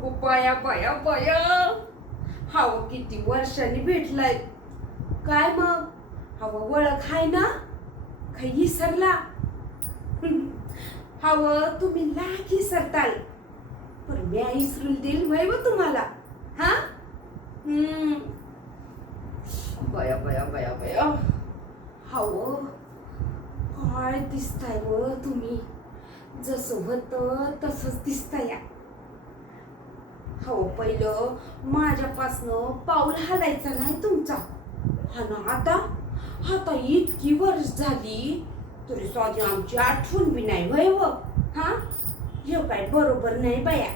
अगो बाया बाया बाया, हाव किती वर्षांनी भेटलाय. काय मग हव ओळख आहे ना? काही विसरला? हव तुम्ही लाख विसरताल, पण मी विसरून देईल वय व तुम्हाला. हा बया बया बया बया, हव काय दिसताय व तुम्ही, जसं होतं तसंच दिसताय. हो पहिलं माझ्यापासनं पाऊल हालायचा नाही तुमचा. हा ना आता इतकी वर्ष झाली तरी साधी आमची आठवण बी नाही वय व. हा हे काय बरोबर नाही बया.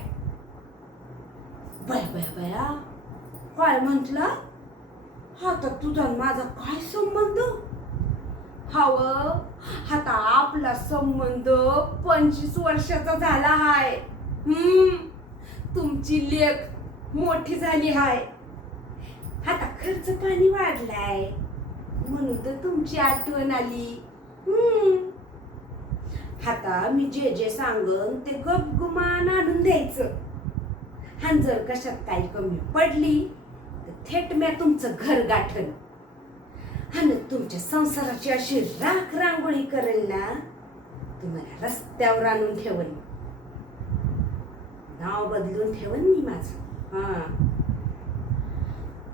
बया बया बया, काय म्हंटला? आता तुझा माझा काय संबंध? हाव आता आपला संबंध 25 वर्षाचा झाला हाय. तुमची लेक मोठी झाली हाय. आता खर्च पाणी वाढलाय म्हणून तर तुमची आठवण आली. आता मी जे सांगन ते गपगुमान आणून द्यायचं. आणि जर कशात काही कमी पडली तर थेट मी तुमचं घर गाठन आणि तुमच्या संसाराची अशी राख रांगोळी करेल ना, तुम्हाला रस्त्यावर आणून ठेवन. नाव बदलून ठेवन मी माझं.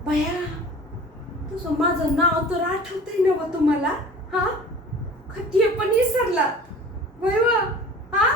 बया तसं माझं नाव तर आठवतंय ना व तुम्हाला. हा खती पण विसरलात वय व. हा